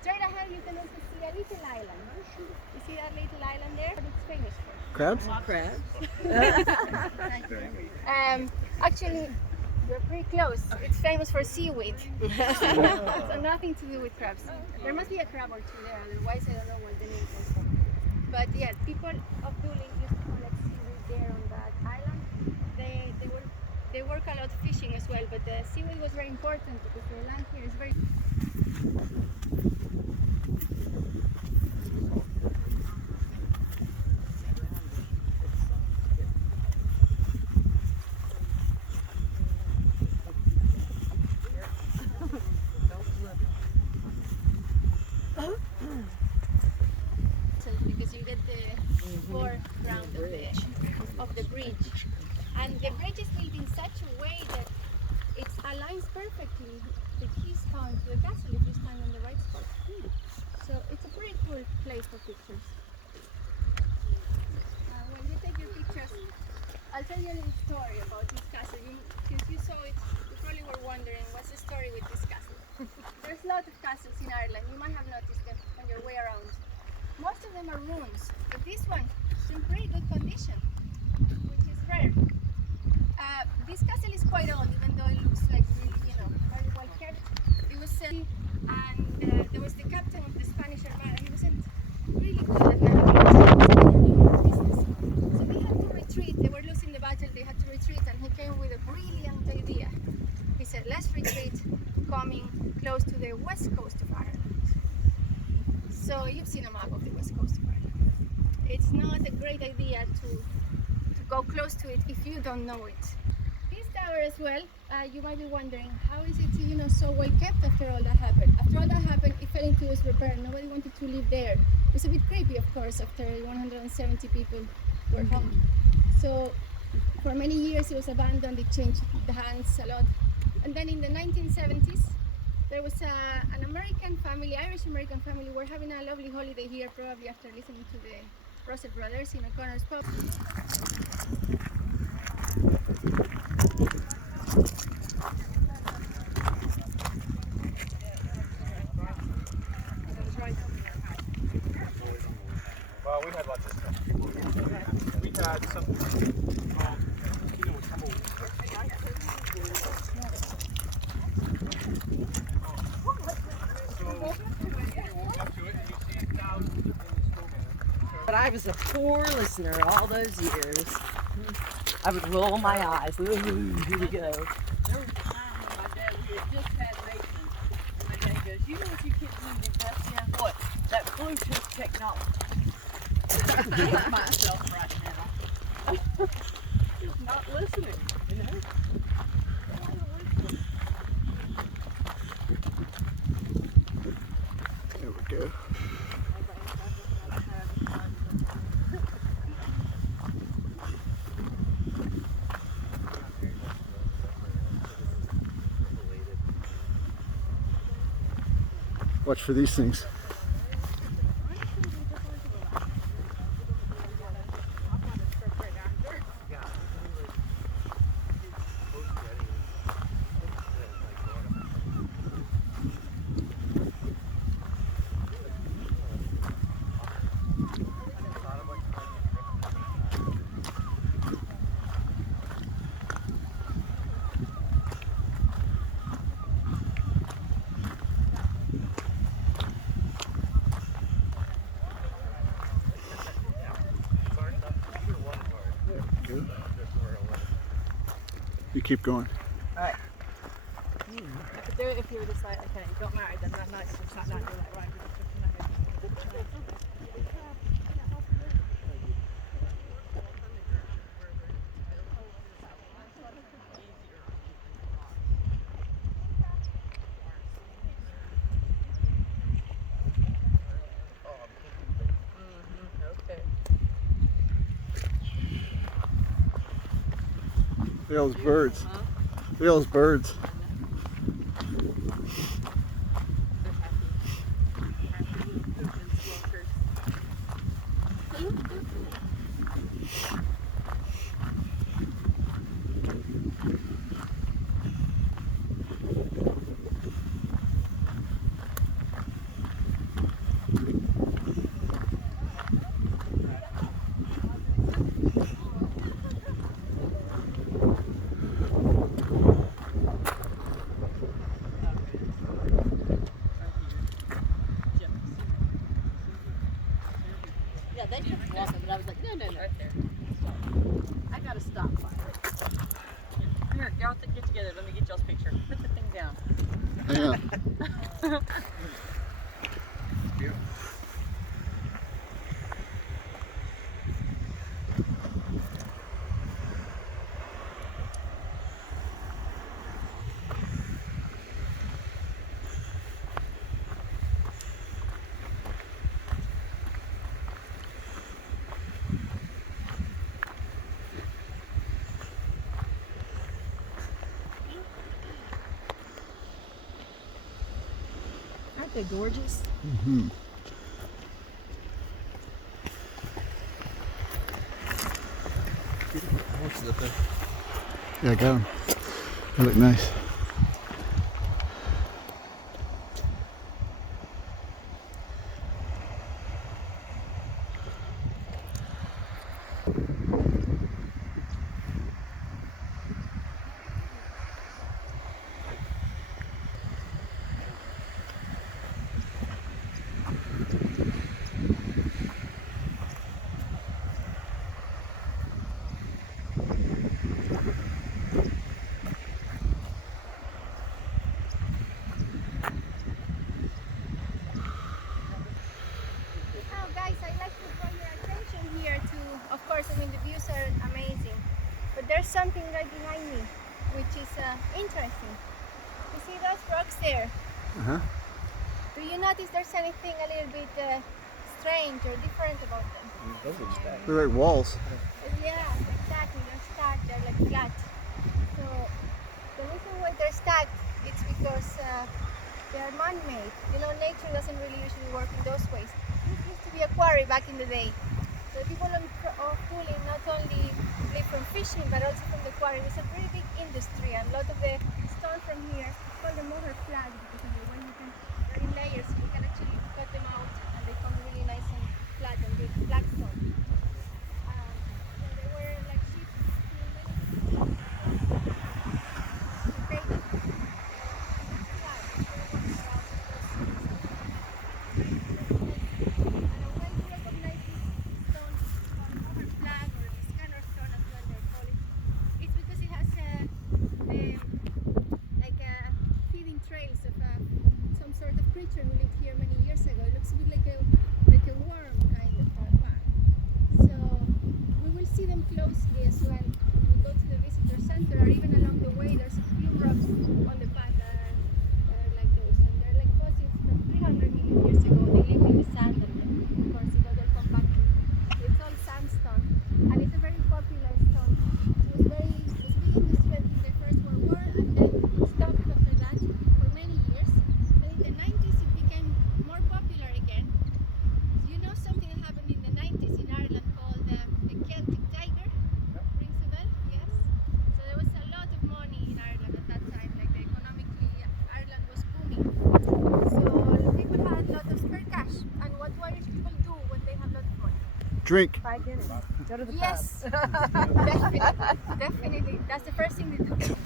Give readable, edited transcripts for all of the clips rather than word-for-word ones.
Straight ahead you can also see a little island. You see that little island there? What it's famous for? Crabs? Crabs. Actually, we're pretty close. It's famous for seaweed. So nothing to do with crabs. There must be a crab or two there, otherwise I don't know where the name comes from. But yeah, people of Dooley used to collect seaweed there on that island. They work a lot fishing as well, but the seaweed was very important because the land here is very... because you get the foreground of the bridge. And the bridge is built in such a way that it aligns perfectly the keystone to the castle if you stand on the right spot. So it's a pretty cool place for pictures. When you take your pictures, I'll tell you a little story about this castle. Because you saw it, you probably were wondering what's the story with this castle. There's lots of castles in Ireland. You might have noticed them on your way around. Most of them are ruins, but this one is in pretty good condition, which is rare. This castle is quite old, even though it looks like really, very well kept. It was and there was the captain of the Spanish Armada. He wasn't really good at navigating business. So they had to retreat. They were losing the battle. They had to retreat, and he came with a brilliant idea. He said, "Let's retreat, coming close to the west coast of Ireland." So you've seen a map of the west coast of Ireland. It's not a great idea to go close to it if you don't know it. This tower as well, you might be wondering, how is it so well kept after all that happened? After all that happened, it fell into disrepair. Nobody wanted to live there. It was a bit creepy, of course, after 170 people were hung. So for many years it was abandoned. It changed the hands a lot. And then in the 1970s, there was an American family, Irish-American family, were having a lovely holiday here, probably after listening to the Russell Brothers in O'Connor's pub. Well, we had lots of stuff. We had something called, But I was a poor listener all those years. I would roll my eyes. Ooh, here we go. There was a time when my dad, we had just had racing, and my dad goes, "You know what you kids need to invest in? What? That Bluetooth technology." I hate myself right now. Not listening, There we go. Watch for these things. You keep going. Alright. You could do it if you were just like, okay, you got married, then that nice to sat down and do that, right? Okay. Look at those birds. Look at those birds. gotta stop finally. Here, y'all get together. Let me get y'all's picture. Put the thing down. Yeah. Aren't they gorgeous? Mm-hmm. Yeah, I got them. They look nice. Now, guys, I'd like to draw your attention here to, of course, I mean, the views are amazing, but there's something right behind me, which is interesting. You see those rocks there? Uh-huh. Do you notice there's anything a little bit strange or different about them? They're like walls. Yeah, exactly. They're stacked. They're like flat. So the reason why they're stacked it's because they are man-made. You know, nature doesn't really usually work in those ways. This used to be a quarry back in the day. So the people of Tulin not only live from fishing but also from the quarry. It's a pretty big industry, and a lot of the stone from here is called the Moher flag because of the way you can, they're in layers, so you can actually cut them out and they come really nice and flat and big black stone. So they were like shipped to many different places. Trails of some sort of creature who lived here many years ago. It looks a bit like a worm kind of path. So we will see them closely as well when we go to the visitor center, or even along the way. There's a few rocks on the path that are like those, and they're like fossils from 300 million years ago. They live in the sand, and then, of course, you know, they'll come back to. It's all sandstone, and it's a very popular stone. It was big industry until the First World War, and then it stopped after that for many years. But in the 90s, it became more popular again. Do you know something that happened in the 90s in Ireland called the Celtic Tiger? Rings a bell? Yes. So there was a lot of money in Ireland at that time. Like economically, Ireland was booming. So people had a lot of spare cash. And what do Irish people do when they have a lot of money? Drink. Buy Guinness. Go to the Yes, definitely. That's the first thing they do.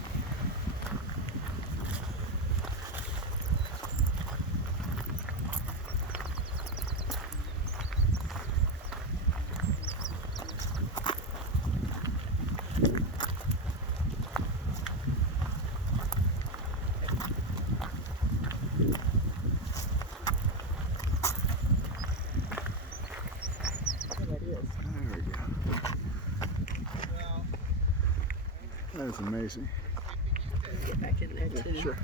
There we go. That is amazing. Get back in there too. Sure.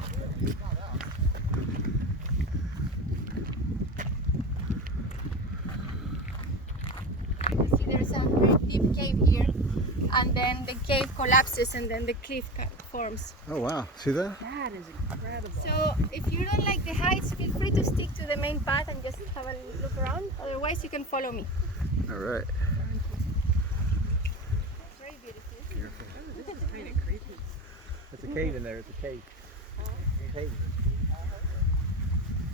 See, there's a very deep cave here, and then the cave collapses, and then the cliff forms. Oh wow. See that? That is incredible. So if you don't like the heights, feel free to stick to the main path and just have a look around. Otherwise, you can follow me. All right. It's very beautiful. This is kind of creepy. It's a cave in there. It's a cave. Cave.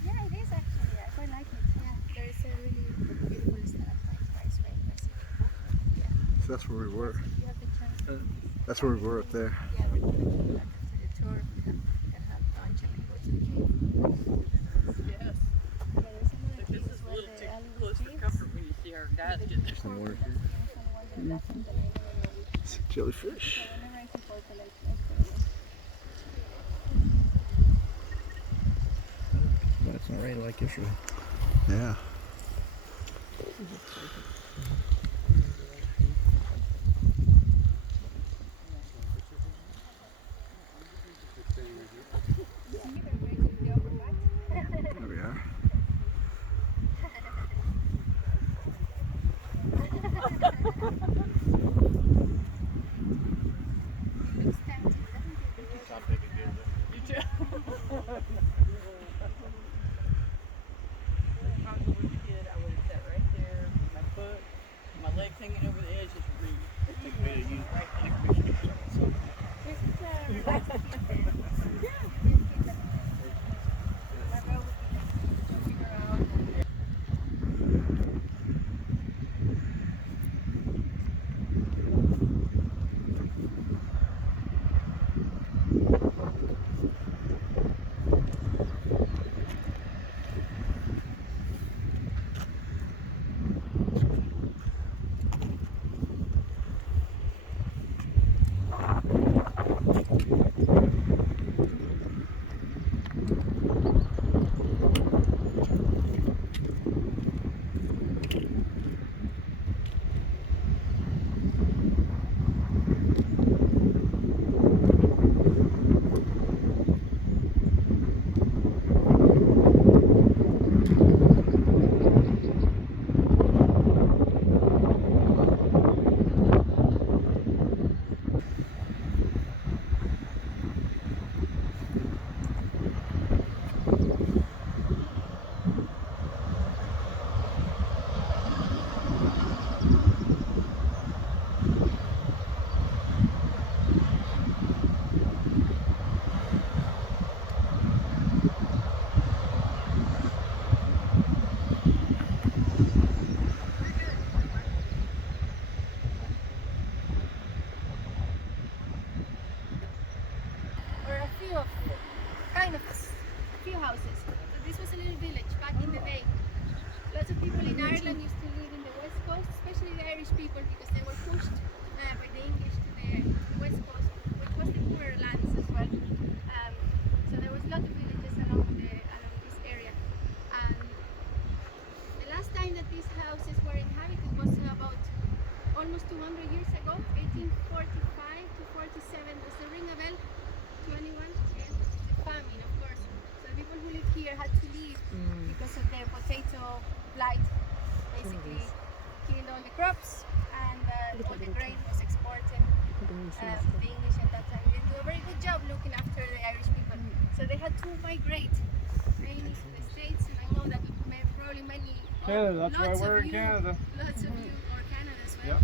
Yeah, it is actually. I quite like it. Yeah, there is a really beautiful stalactite. It's very impressive. So that's where we were. You have the chance. That's where we were up there. Yeah, we're going to the tour. We can have lunch and go to the cave. Yes. Yeah, there's another This cave is a where little the too alleyway close for caves. comfort when you see our guys get there. Some water. That's the name of it. It's a jellyfish. So whenever I see purple, I throw them. But it's not ready like yesterday. Yeah. There we are. It looks tempting, doesn't it? If I was a little kid, I would have sat right there with my foot, my legs hanging over the edge, just read. Right there. Or a few of kind of few houses. So this was a little village back in the day. Lots of people in Ireland used to live in the west coast, especially the Irish people, because they were pushed by the English to the west coast, which was the poorer lands as well. So there was lots of villages along this area. And the last time that these houses were inhabited was about almost 200 years ago, 1845 to 47. Does it ring a bell to anyone? Yeah. The famine, of course. So the people who lived here had to leave because of the potato blight. Basically killed all the crops and all the grain was exported. The English at that time didn't do a very good job looking after the Irish people. So they had to migrate mainly to the States, and I know that probably many Canada, that's why lots we're of in you, Canada. lots of you, or Canada as well. Yep.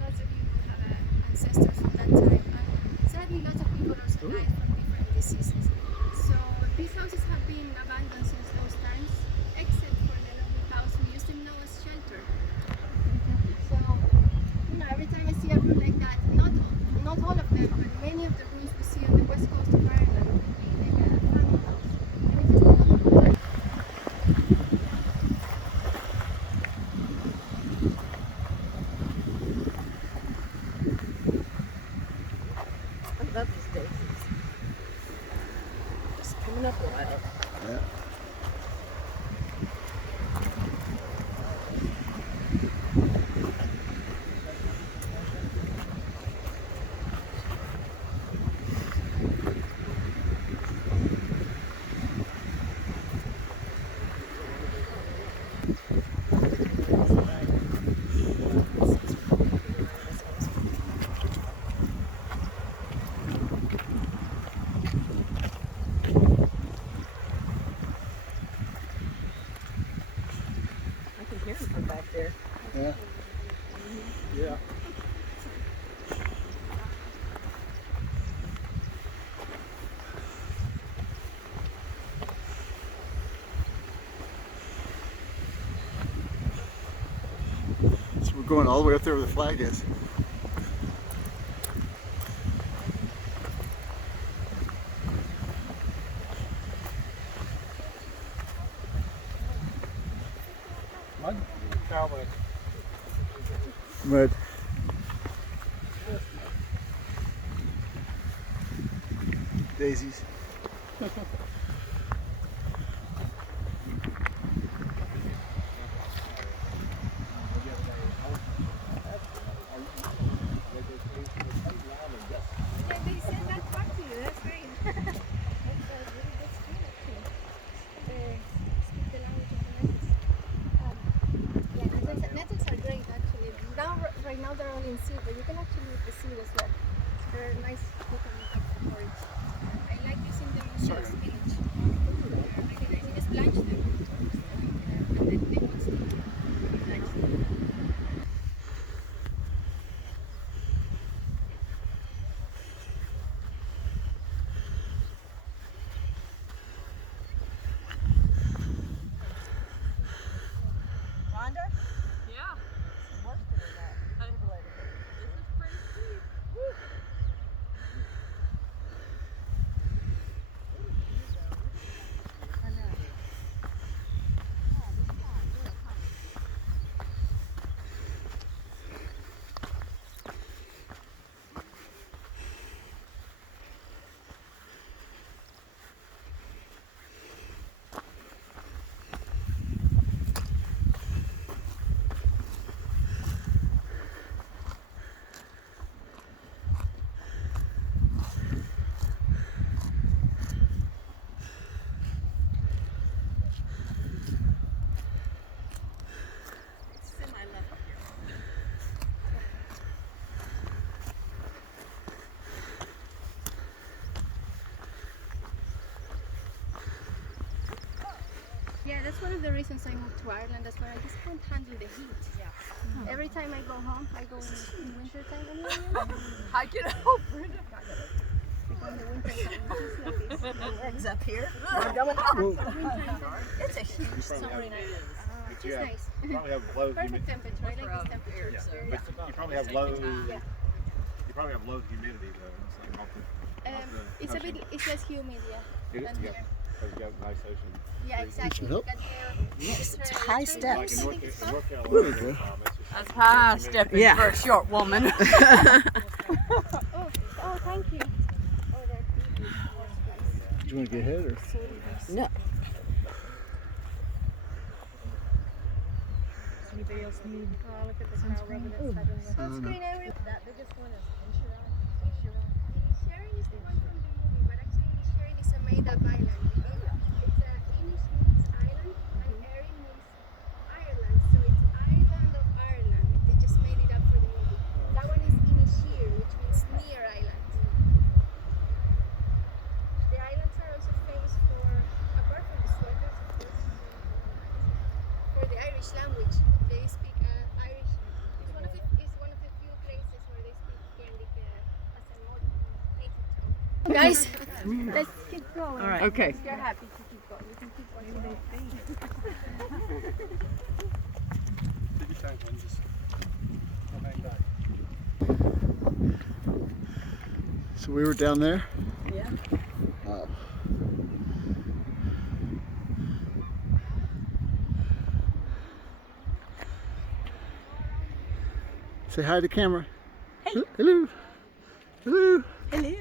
Lots of you have ancestors from that time. And sadly, lots of people also died from different diseases. So these houses have been abandoned since those times, except for the lovely cows who used them now as shelter. So, every time I see a room like that, not all of them, but many of the rooms we see on the west coast of Ireland would be like a family house. And it just doesn't work. I love these daisies. Just coming up wild. Yeah. I can hear them from back there. Yeah. Yeah. So we're going all the way up there where the flag is. Mud? Cowboy. But Daisies. Yeah, they send that back to you. That's great. That's a really good skill, actually. Speak the language of the natives. Yeah, natives are great, actually. Now, right now, they're all in seed, but you can actually eat the seed as well. They're nice looking porridge. I like using them instead of spinach. They're really nice. You just blanch them, and then they won't stick. Really nice. Rhonda? Yeah. Worse than that. This is pretty steep. I know. Semi-level here. Yeah, that's one of the reasons I moved to Ireland. That's why I just can't handle the heat. Yeah. Every time I go home, I go in winter time anyway. I get over it. Because in the winter time, it's just like this. Legs up here. I'm going up. It's a huge summer in Ireland. It's just nice. You probably have low Perfect temperature. I like this temperature. It's very, But you probably have low. Yeah. You probably have low humidity though. It's like off the it's a bit, it's less humid, yeah, It is, than yeah. here. Because you got nice ocean. Yeah, exactly. Nope. You got Yes, the it's high train, steps. Like in I think it's called. North Carolina. Really good. It's just That's high stepping Yeah. for a short woman. Oh, thank you. Oh, they're beautiful. Do you want to get ahead or? No. Anybody else need? Oh, look at the cow rubber. That's fabulous. Sunscreen everywhere. That biggest one is Sharing is the one from the movie, but actually Sharing is a made-up island. It's a Inish means island, and Erin means Ireland. So it's Island of Ireland. They just made it up for the movie. That one is Inishir, which means near island. The islands are also famous for, apart from the sweaters, of course, for the Irish language. They speak Irish. It's one of the few places where they speak Gaelic as a native tongue. Guys, let's keep going. All right. Okay. If you're happy to keep going, we can keep going. Take your time, Glenn, just don't hang back. So we were down there. Yeah. Wow. Say hi to camera. Hey. Hello. Hello. Hello.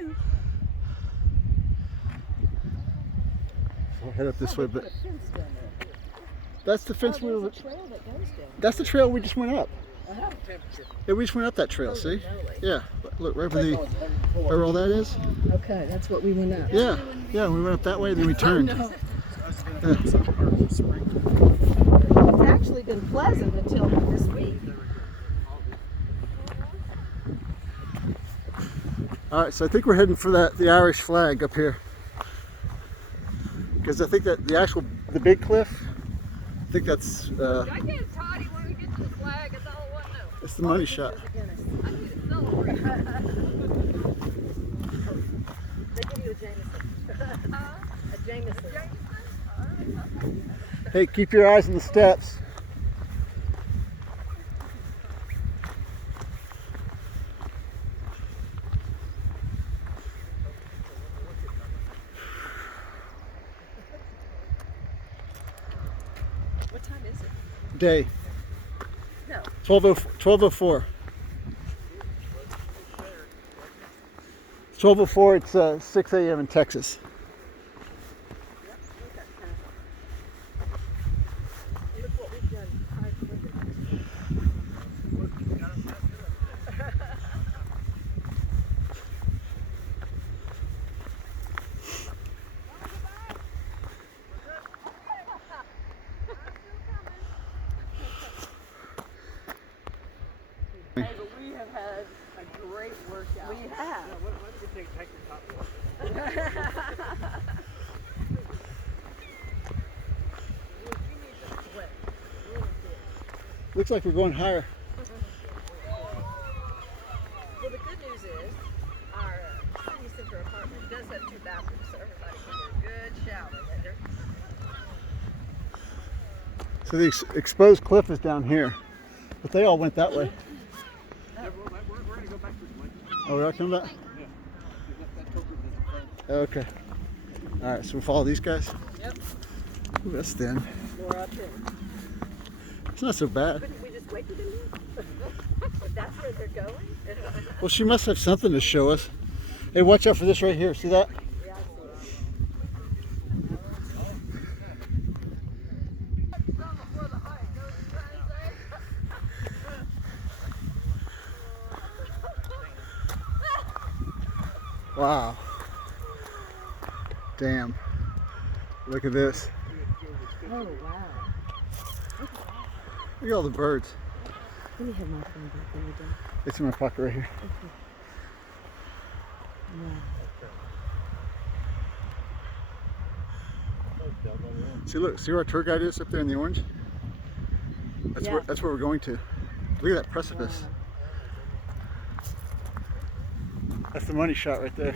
We'll head up this way, but that's the fence we were. Trail that goes down. That's the trail we just went up. Uh-huh. Yeah, we just went up that trail. See? Yeah. Look right where all that is. Okay, that's what we went up. Yeah. Yeah. We went up that way, then we turned. It's actually been pleasant until this week. All right, so I think we're heading for the Irish flag up here, because I think that the big cliff, I think that's I get Toddy when we get to the flag. That's all I want to know. it's the money shot. I need to celebrate. They give you a Jameson. A Jameson. Hey, keep your eyes on the steps. What time is it? Day. No. 12:04. It's 12:04. It's 6 a.m. in Texas. Look what we've done. Hey, but we have had a great workout. We have. Why did you take your top off? Looks like we're going higher. Well, the good news is our city center apartment does have 2 bathrooms, so everybody can get a good shower later. So the exposed cliff is down here, but they all went that way. We're going to go back to the lake. Oh, we are coming back? Yeah. That toker is Okay. All right, so we follow these guys? Yep. Ooh, that's thin. More up here. It's not so bad. Couldn't we just wait for them? If that's where they're going? Well, she must have something to show us. Hey, watch out for this right here. See that? Yeah, I see Wow. Damn. Look at this. it. Oh, wow. Look at all the birds. Let me have my phone back when you're done. It's in my pocket right here. See, look, see where our tour guide is up there in the orange? That's Yeah. that's where we're going to. Look at that precipice. That's the money shot right there.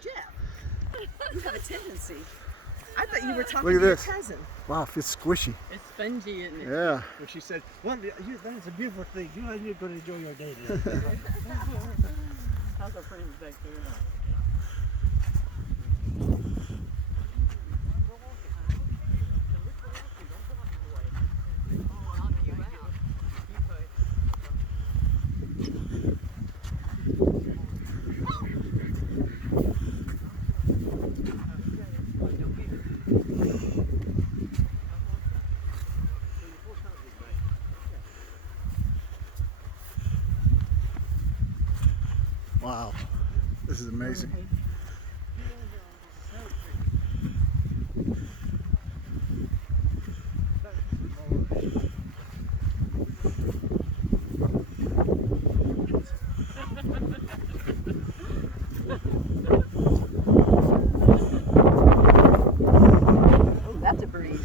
Jeff, you have a tendency. I thought you were talking Look at to your this. cousin. Wow, it feels squishy. It's spongy, isn't it? Yeah. Well, she said, well, that is a beautiful thing. You and you're going to enjoy your day today. How's our friends back there? Wow. This is amazing. Oh, that's a breeze.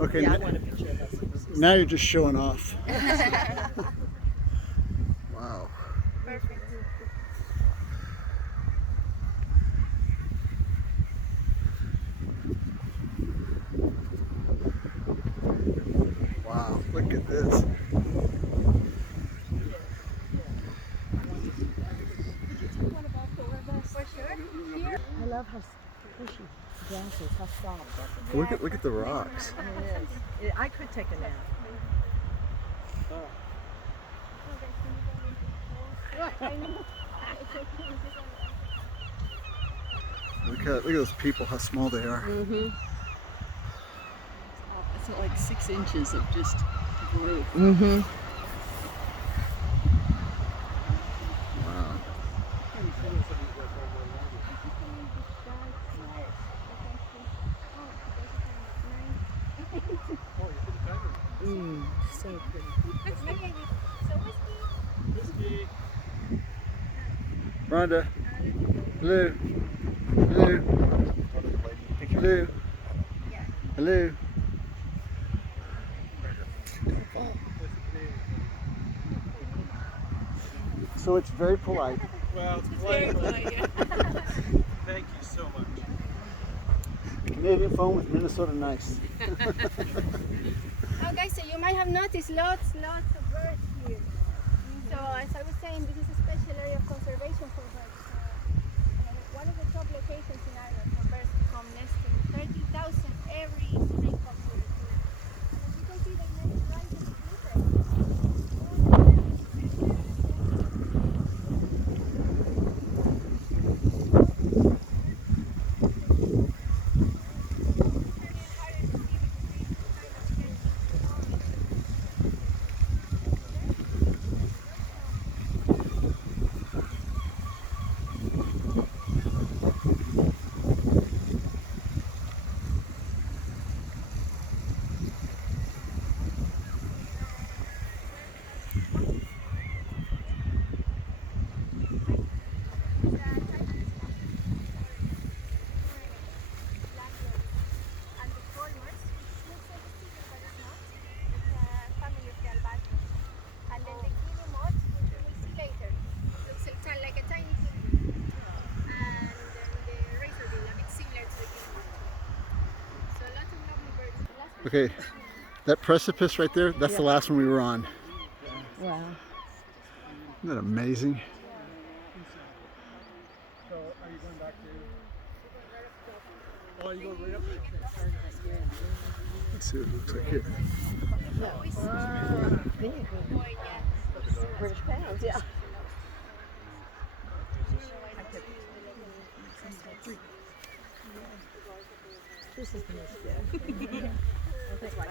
Okay, Yeah, I want a picture of us. now you're just showing off. Wow. Perfect. Wow, look at this. What about the river? For sure. Here. I love how squishy grass is, how soft. Look at the rocks. It is. I could take a nap. Look at those people, how small they are. It's like 6 inches of just growth. Mm-hmm. Wow. So pretty. Rhonda. Hello. Hello. Hello. Hello. So it's very polite. Well, it's polite. Thank you so much. Canadian foam with Minnesota nice. Oh, guys, so you might have noticed lots of birds here. So as I was saying, this is a special area of conservation for birds. One of the top locations in Ireland for birds to come nesting. 30,000 every spring comes here. And as you can see, they nest right in the Okay, that precipice right there, that's the last one we were on. Wow. Isn't that amazing? So are you going back to? Oh, you going right up there? Let's see what it looks like here. British pounds, yeah. This is the most good. I think like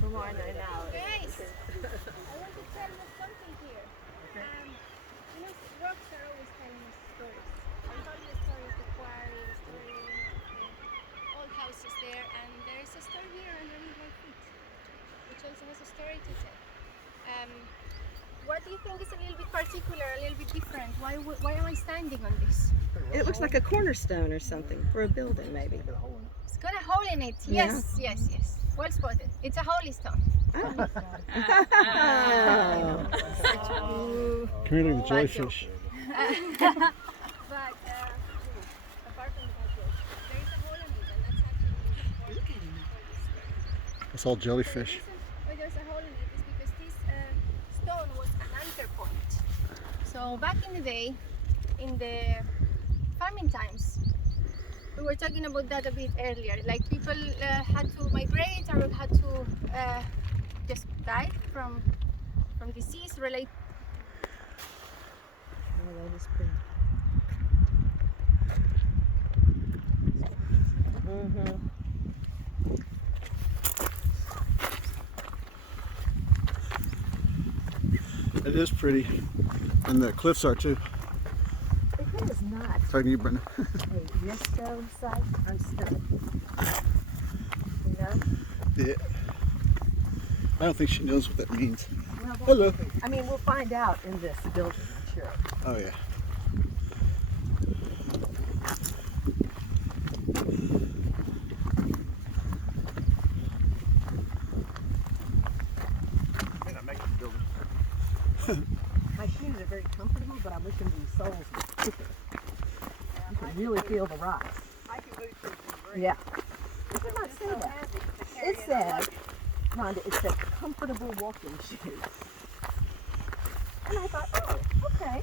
from what I know now. Guys, I want to tell you something here. You know, rocks are always telling us stories. I told you the story of the quarry, the story of the old houses there, and there's a story here underneath my feet, which also has a story to tell. What do you think is a little bit particular, a little bit different? Why am I standing on this? It looks like a cornerstone or something for a building, maybe. It's got a hole in it. Yes, yes, yes. Well spotted. It's a holy stone. Oh. Come here, look at the jellyfish. But apart from that, there is a hole in it, and that's actually important for this. It's all jellyfish. The reason why there's a hole in it is because this stone was an anchor point. So back in the day, in the farming times, we were talking about that a bit earlier. Like people had to migrate or had to just die from disease related. Oh, that is pretty. It is pretty. And the cliffs are too. If it is not Talking to you, Brenda. a Risto site, I'm stunned. You know? Yeah. I don't think she knows what that means. Well, Hello. I mean, we'll find out in this building, I'm sure. Oh yeah. May not make it to the building. My shoes are very comfortable, but I wish them these soles were thicker. You can really feel the rocks. Yeah. It did not say that. It said, Rhonda, it said comfortable walking shoes. And I thought, oh, okay.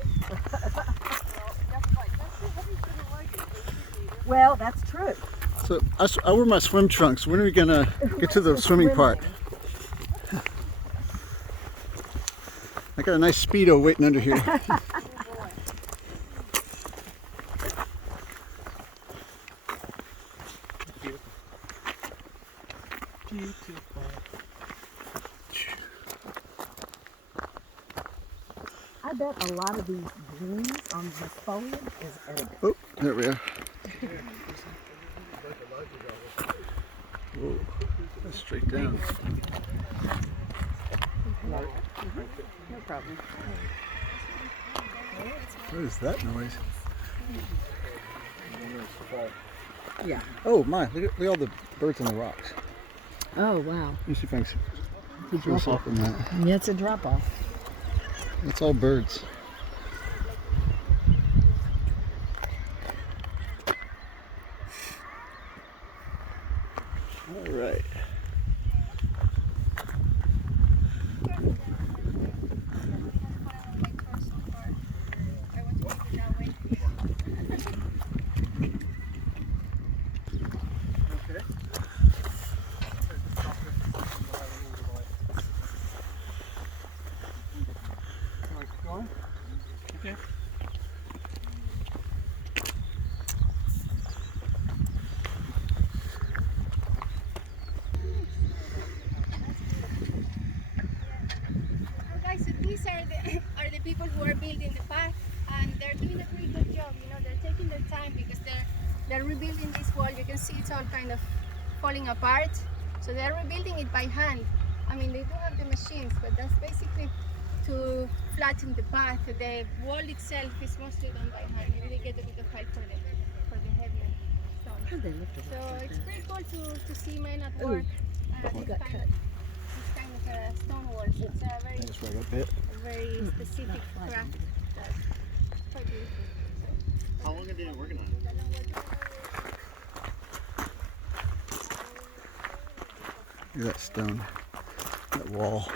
Well, that's true. So I wear my swim trunks. When are we gonna get to the swimming part? I got a nice Speedo waiting under here. I bet a lot of these greens on the foliage is edible. Oh, there we are. Whoa, that's straight down. No problem. What is that noise? Yeah. Oh my, look at all the birds on the rocks. Oh, wow. Let me see if I can close up on that. Yeah, it's a drop off. It's all birds. Okay. Oh, guys, so these are the are the people who are building the path, and they're doing a pretty good job. You know, they're taking their time because they're rebuilding this wall. You can see it's all kind of falling apart. So they're rebuilding it by hand. I mean, they do have the machines, but that's basically to flatten the path. The wall itself is mostly done by hand. Maybe they get a bit of help for the heavier stones. They lift it So up like it's that. pretty cool to see men at work. This got kind of stone walls. It's a very That's where I got bit. very specific craft. That's quite beautiful. How long have you been working on it? Look at that stone, that wall.